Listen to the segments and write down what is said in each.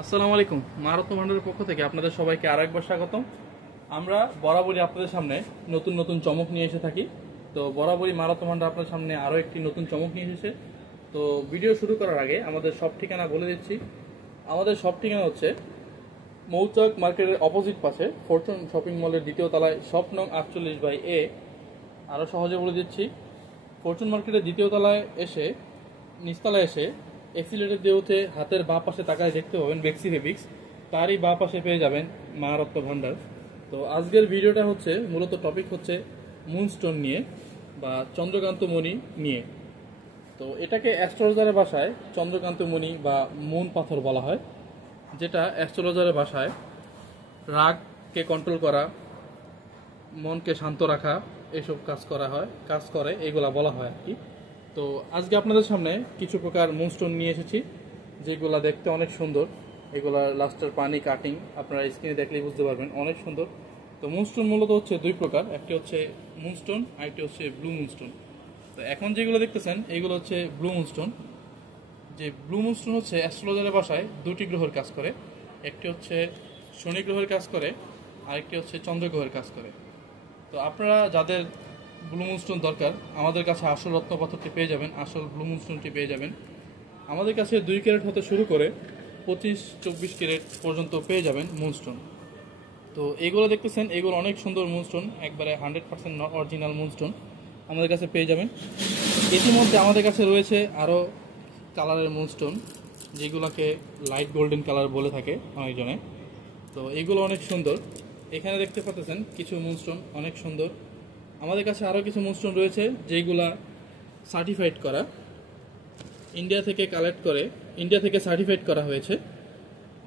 আসসালামু আলাইকুম। মারত্ন ভান্ডারের পক্ষ থেকে আপনাদের সবাইকে আরো একবার স্বাগতম। আমরা বরাবরই আপনাদের সামনে নতুন নতুন চমক নিয়ে এসে থাকি। তো বরাবরই মারত্ন ভান্ডার আপনাদের সামনে আরো একটি নতুন চমক নিয়ে এসেছে। তো ভিডিও শুরু করার আগে আমাদের সব ঠিকানা বলে দিচ্ছি। আমাদের সব ঠিকানা হচ্ছে মৌচাক মার্কেটের অপোজিট পাশে ফরচুন শপিং মলের দ্বিতীয় তলায় শপ নং 48/A। আরও সহজে বলে দিচ্ছি, ফরচুন মার্কেটের দ্বিতীয় তলায় এসে নিচতলায় এসে এক্সিলেটর দিয়ে উঠে হাতের বাঁ পাশে তাকায় দেখতে পাবেন বেক্সি ফেব্রিক্স, তারই বাঁ পাশে পেয়ে যাবেন মা রত্ন ভান্ডার। তো আজকের ভিডিওটা হচ্ছে মূলত টপিক হচ্ছে মুনস্টোন নিয়ে বা চন্দ্রকান্ত মণি নিয়ে। তো এটাকে অ্যাস্ট্রোলজারের ভাষায় চন্দ্রকান্ত মণি বা মুন পাথর বলা হয়, যেটা অ্যাস্ট্রোলজারের ভাষায় রাগকে কন্ট্রোল করা, মনকে শান্ত রাখা, এসব কাজ করে এগুলা বলা হয় আর কি। তো আজকে আপনাদের সামনে কিছু প্রকার মুনস্টোন নিয়ে এসেছি, যেগুলা দেখতে অনেক সুন্দর। এগুলা লাস্টের পানি কাটিং আপনারা স্ক্রিনে দেখলেই বুঝতে পারবেন, অনেক সুন্দর। তো মুনস্টোন মূলত হচ্ছে দুই প্রকার, একটি হচ্ছে মুনস্টোন আর একটি হচ্ছে ব্লু মুনস্টোন। তো এখন যেগুলো দেখতেছেন এগুলো হচ্ছে ব্লু মুনস্টোন। যে ব্লু মুনস্টোন হচ্ছে অ্যাস্ট্রোলজারের ভাষায় দুটি গ্রহের কাজ করে, একটি হচ্ছে শনি গ্রহের কাজ করে, আরেকটি হচ্ছে চন্দ্র গ্রহের কাজ করে। তো আপনারা যাদের ব্লু মুনস্টোন দরকার, আমাদের কাছে আসল রত্ন পাথরটি পেয়ে যাবেন, আসল ব্লু মুনস্টোনটি পেয়ে যাবেন। আমাদের কাছে 2 ক্যারেট হতে শুরু করে 25-24 ক্যারেট পর্যন্ত পেয়ে যাবেন মুনস্টোন। তো এগুলো দেখতেছেন, এগুলো অনেক সুন্দর মুনস্টোন, একবারে 100% অরিজিনাল মুনস্টোন আমাদের কাছে পেয়ে যাবেন। ইতিমধ্যে আমাদের কাছে রয়েছে আরও কালারের মুনস্টোন, যেগুলোকে লাইট গোল্ডেন কালার বলে থাকে অনেকজনে। তো এগুলো অনেক সুন্দর। এখানে দেখতে পাচ্ছেন কিছু মুনস্টোন অনেক সুন্দর। আমাদের কাছে আরও কিছু মুনস্টোন রয়েছে যেগুলা সার্টিফাইড করা, ইন্ডিয়া থেকে সার্টিফাইড করা হয়েছে।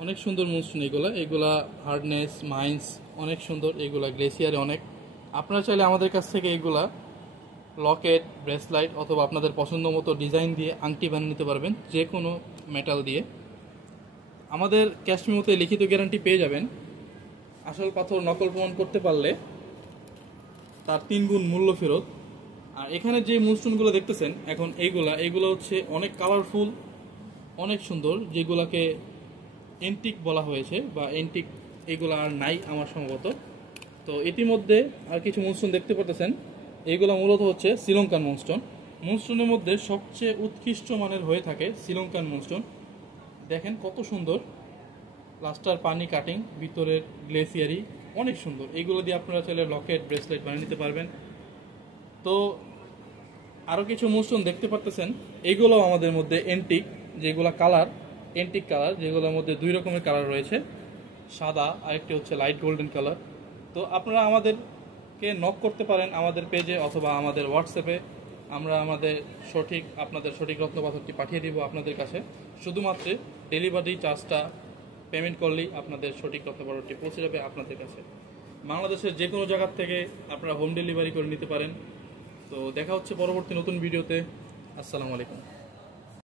অনেক সুন্দর মুনস্টোন এগুলা হার্ডনেস মাইন্স অনেক সুন্দর, এগুলা গ্লেসিয়ারে অনেক। আপনারা চাইলে আমাদের কাছ থেকে এগুলা লকেট, ব্রেসলাইট অথবা আপনাদের পছন্দ মতো ডিজাইন দিয়ে আংটি বানিয়ে নিতে পারবেন, যে কোনো মেটাল দিয়ে। আমাদের ক্যাশ মেমোতে লিখিত গ্যারান্টি পেয়ে যাবেন। আসল পাথর নকল প্রমাণ করতে পারলে তার 3 গুণ মূল্য ফেরত। আর এখানে যে মুনস্টোনগুলো দেখতেছেন এখন এইগুলো হচ্ছে অনেক কালারফুল, অনেক সুন্দর, যেগুলোকে এন্টিক বলা হয়েছে বা এন্টিক এগুলো আর নাই আমার সম্ভবত। তো ইতিমধ্যে আর কিছু মুনস্টোন দেখতে পাচ্ছেন, এইগুলো মূলত হচ্ছে শ্রীলঙ্কান মুনস্টোন। মুনস্টোনের মধ্যে সবচেয়ে উৎকৃষ্ট মানের হয়ে থাকে শ্রীলঙ্কান মুনস্টোন। দেখেন কত সুন্দর, লাস্টার পানি কাটিং, ভিতরের গ্লেসিয়ারি অনেক সুন্দর। এইগুলো দিয়ে আপনারা চাইলে লকেট, ব্রেসলেট বানিয়ে নিতে পারবেন। তো আরও কিছু মুনস্টোন দেখতে পাচ্ছেন, এইগুলো আমাদের মধ্যে এন্টিক, যেগুলো এন্টিক কালার, যেগুলোর মধ্যে 2 রকমের কালার রয়েছে, সাদা আর একটি হচ্ছে লাইট গোল্ডেন কালার। তো আপনারা আমাদেরকে নক করতে পারেন আমাদের পেজে অথবা আমাদের হোয়াটসঅ্যাপে। আমরা আপনাদের সঠিক রত্নপাথরটি পাঠিয়ে দিব আপনাদের কাছে। শুধুমাত্র ডেলিভারি চার্জটা পেমেন্ট করলেই আপনাদের সঠিক রত্নপাথরটি পৌঁছে যাবে আপনাদের কাছে। বাংলাদেশের যে কোনো জায়গার থেকে আপনারা হোম ডেলিভারি করে নিতে পারেন। তো দেখা হচ্ছে পরবর্তী নতুন ভিডিওতে। আসসালামু আলাইকুম।